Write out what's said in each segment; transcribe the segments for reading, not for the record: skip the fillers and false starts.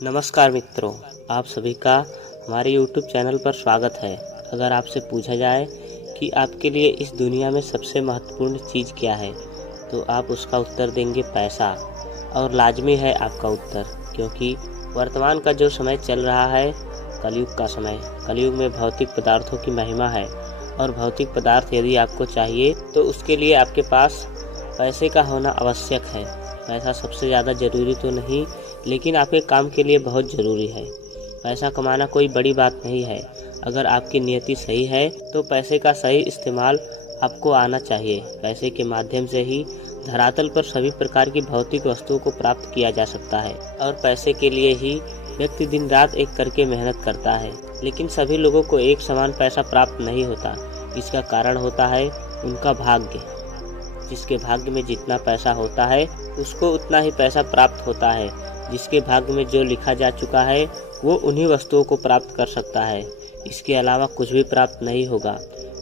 नमस्कार मित्रों, आप सभी का हमारे YouTube चैनल पर स्वागत है। अगर आपसे पूछा जाए कि आपके लिए इस दुनिया में सबसे महत्वपूर्ण चीज़ क्या है, तो आप उसका उत्तर देंगे पैसा। और लाजमी है आपका उत्तर, क्योंकि वर्तमान का जो समय चल रहा है कलयुग का समय। कलयुग में भौतिक पदार्थों की महिमा है और भौतिक पदार्थ यदि आपको चाहिए तो उसके लिए आपके पास पैसे का होना आवश्यक है। पैसा सबसे ज़्यादा ज़रूरी तो नहीं, लेकिन आपके काम के लिए बहुत ज़रूरी है। पैसा कमाना कोई बड़ी बात नहीं है। अगर आपकी नियति सही है तो पैसे का सही इस्तेमाल आपको आना चाहिए। पैसे के माध्यम से ही धरातल पर सभी प्रकार की भौतिक वस्तुओं को प्राप्त किया जा सकता है और पैसे के लिए ही व्यक्ति दिन रात एक करके मेहनत करता है। लेकिन सभी लोगों को एक समान पैसा प्राप्त नहीं होता। इसका कारण होता है उनका भाग्य। जिसके भाग्य में जितना पैसा होता है उसको उतना ही पैसा प्राप्त होता है। जिसके भाग्य में जो लिखा जा चुका है वो उन्हीं वस्तुओं को प्राप्त कर सकता है। इसके अलावा कुछ भी प्राप्त नहीं होगा।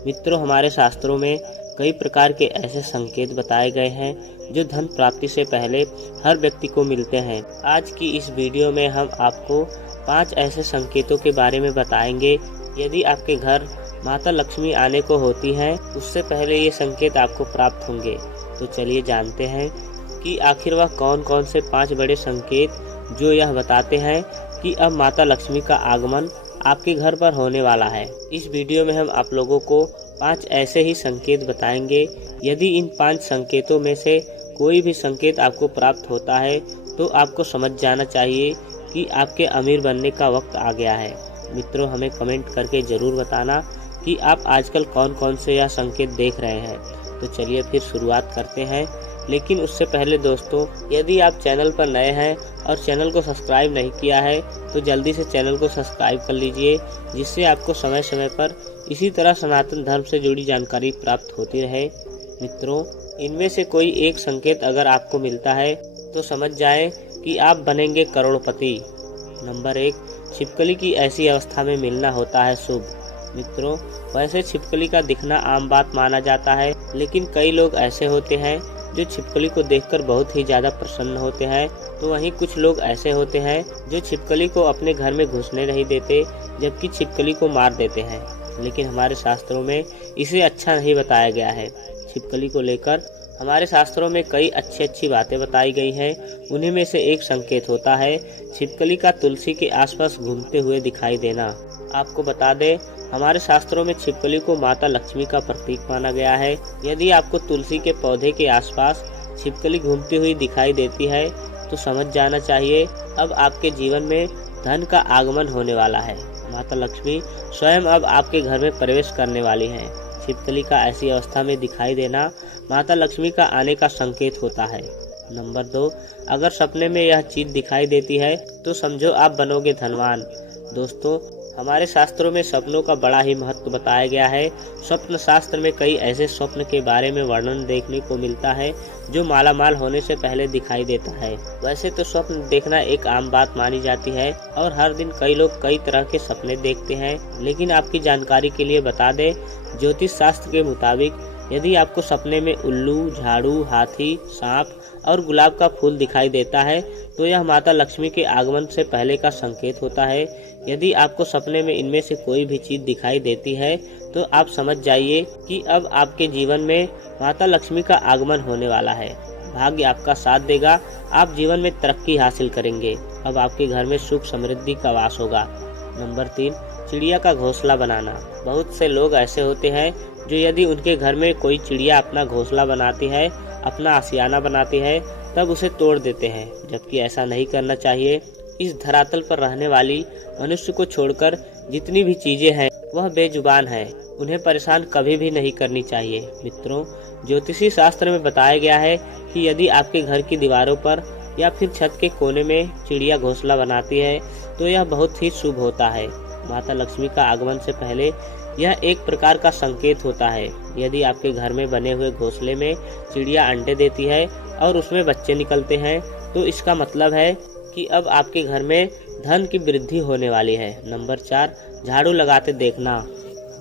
मित्रों, हमारे शास्त्रों में कई प्रकार के ऐसे संकेत बताए गए हैं जो धन प्राप्ति से पहले हर व्यक्ति को मिलते हैं। आज की इस वीडियो में हम आपको 5 ऐसे संकेतों के बारे में बताएंगे। यदि आपके घर माता लक्ष्मी आने को होती हैं, उससे पहले ये संकेत आपको प्राप्त होंगे। तो चलिए जानते हैं कि आखिर वह कौन कौन से 5 बड़े संकेत जो यह बताते हैं कि अब माता लक्ष्मी का आगमन आपके घर पर होने वाला है। इस वीडियो में हम आप लोगों को 5 ऐसे ही संकेत बताएंगे। यदि इन 5 संकेतों में से कोई भी संकेत आपको प्राप्त होता है तो आपको समझ जाना चाहिए कि आपके अमीर बनने का वक्त आ गया है। मित्रों, हमें कमेंट करके ज़रूर बताना कि आप आजकल कौन कौन से यह संकेत देख रहे हैं। तो चलिए फिर शुरुआत करते हैं। लेकिन उससे पहले दोस्तों, यदि आप चैनल पर नए हैं और चैनल को सब्सक्राइब नहीं किया है तो जल्दी से चैनल को सब्सक्राइब कर लीजिए, जिससे आपको समय समय पर इसी तरह सनातन धर्म से जुड़ी जानकारी प्राप्त होती रहे। मित्रों, इनमें से कोई एक संकेत अगर आपको मिलता है तो समझ जाएं कि आप बनेंगे करोड़पति। नंबर 1, छिपकली की ऐसी अवस्था में मिलना होता है शुभ। मित्रों, वैसे छिपकली का दिखना आम बात माना जाता है, लेकिन कई लोग ऐसे होते हैं जो छिपकली को देखकर बहुत ही ज्यादा प्रसन्न होते हैं, तो वहीं कुछ लोग ऐसे होते हैं जो छिपकली को अपने घर में घुसने नहीं देते, जबकि छिपकली को मार देते हैं। लेकिन हमारे शास्त्रों में इसे अच्छा नहीं बताया गया है। छिपकली को लेकर हमारे शास्त्रों में कई अच्छी बातें बताई गई हैं। उन्हीं में से एक संकेत होता है छिपकली का तुलसी के आसपास घूमते हुए दिखाई देना। आपको बता दें, हमारे शास्त्रों में छिपकली को माता लक्ष्मी का प्रतीक माना गया है। यदि आपको तुलसी के पौधे के आसपास छिपकली घूमती हुई दिखाई देती है तो समझ जाना चाहिए अब आपके जीवन में धन का आगमन होने वाला है। माता लक्ष्मी स्वयं अब आपके घर में प्रवेश करने वाली हैं। छिपकली का ऐसी अवस्था में दिखाई देना माता लक्ष्मी का आने का संकेत होता है। नंबर 2, अगर सपने में यह चीज दिखाई देती है तो समझो आप बनोगे धनवान। दोस्तों, हमारे शास्त्रों में सपनों का बड़ा ही महत्व बताया गया है। स्वप्न शास्त्र में कई ऐसे स्वप्न के बारे में वर्णन देखने को मिलता है जो मालामाल होने से पहले दिखाई देता है। वैसे तो स्वप्न देखना एक आम बात मानी जाती है और हर दिन कई लोग कई तरह के सपने देखते हैं, लेकिन आपकी जानकारी के लिए बता दें, ज्योतिष शास्त्र के मुताबिक यदि आपको सपने में उल्लू, झाड़ू, हाथी, सांप और गुलाब का फूल दिखाई देता है तो यह माता लक्ष्मी के आगमन से पहले का संकेत होता है। यदि आपको सपने में इनमें से कोई भी चीज दिखाई देती है तो आप समझ जाइए कि अब आपके जीवन में माता लक्ष्मी का आगमन होने वाला है। भाग्य आपका साथ देगा, आप जीवन में तरक्की हासिल करेंगे। अब आपके घर में सुख समृद्धि का वास होगा। नंबर 3, चिड़िया का घोंसला बनाना। बहुत से लोग ऐसे होते हैं जो यदि उनके घर में कोई चिड़िया अपना घोंसला बनाती है, अपना आशियाना बनाती है, तब उसे तोड़ देते हैं, जबकि ऐसा नहीं करना चाहिए। इस धरातल पर रहने वाली मनुष्य को छोड़कर जितनी भी चीजें हैं वह बेजुबान है, उन्हें परेशान कभी भी नहीं करनी चाहिए। मित्रों, ज्योतिषी शास्त्र में बताया गया है कि यदि आपके घर की दीवारों पर या फिर छत के कोने में चिड़िया घोंसला बनाती है तो यह बहुत ही शुभ होता है। माता लक्ष्मी का आगमन से पहले यह एक प्रकार का संकेत होता है। यदि आपके घर में बने हुए घोंसले में चिड़िया अंडे देती है और उसमें बच्चे निकलते हैं तो इसका मतलब है कि अब आपके घर में धन की वृद्धि होने वाली है। नंबर 4, झाड़ू लगाते देखना।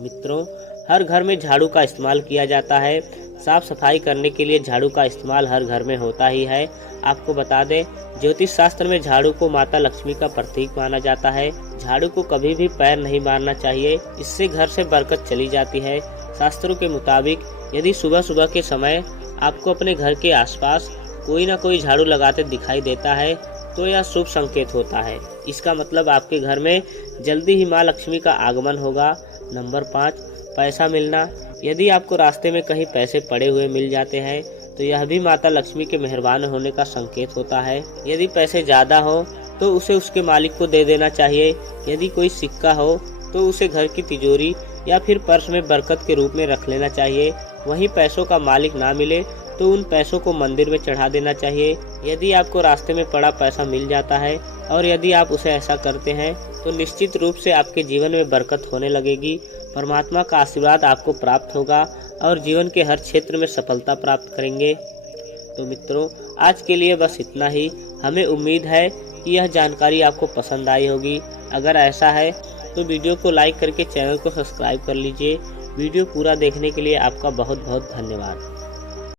मित्रों, हर घर में झाड़ू का इस्तेमाल किया जाता है। साफ सफाई करने के लिए झाड़ू का इस्तेमाल हर घर में होता ही है। आपको बता दें, ज्योतिष शास्त्र में झाड़ू को माता लक्ष्मी का प्रतीक माना जाता है। झाड़ू को कभी भी पैर नहीं मारना चाहिए, इससे घर से बरकत चली जाती है। शास्त्रों के मुताबिक यदि सुबह सुबह के समय आपको अपने घर के आसपास कोई ना कोई झाड़ू लगाते दिखाई देता है तो यह शुभ संकेत होता है। इसका मतलब आपके घर में जल्दी ही माँ लक्ष्मी का आगमन होगा। नंबर 5, पैसा मिलना। यदि आपको रास्ते में कहीं पैसे पड़े हुए मिल जाते हैं तो यह भी माता लक्ष्मी के मेहरबान होने का संकेत होता है। यदि पैसे ज्यादा हो तो उसे उसके मालिक को दे देना चाहिए। यदि कोई सिक्का हो तो उसे घर की तिजोरी या फिर पर्स में बरकत के रूप में रख लेना चाहिए। वहीं पैसों का मालिक ना मिले तो उन पैसों को मंदिर में चढ़ा देना चाहिए। यदि आपको रास्ते में पड़ा पैसा मिल जाता है और यदि आप उसे ऐसा करते हैं तो निश्चित रूप से आपके जीवन में बरकत होने लगेगी। परमात्मा का आशीर्वाद आपको प्राप्त होगा और जीवन के हर क्षेत्र में सफलता प्राप्त करेंगे। तो मित्रों, आज के लिए बस इतना ही। हमें उम्मीद है कि यह जानकारी आपको पसंद आई होगी। अगर ऐसा है तो वीडियो को लाइक करके चैनल को सब्सक्राइब कर लीजिए। वीडियो पूरा देखने के लिए आपका बहुत बहुत धन्यवाद।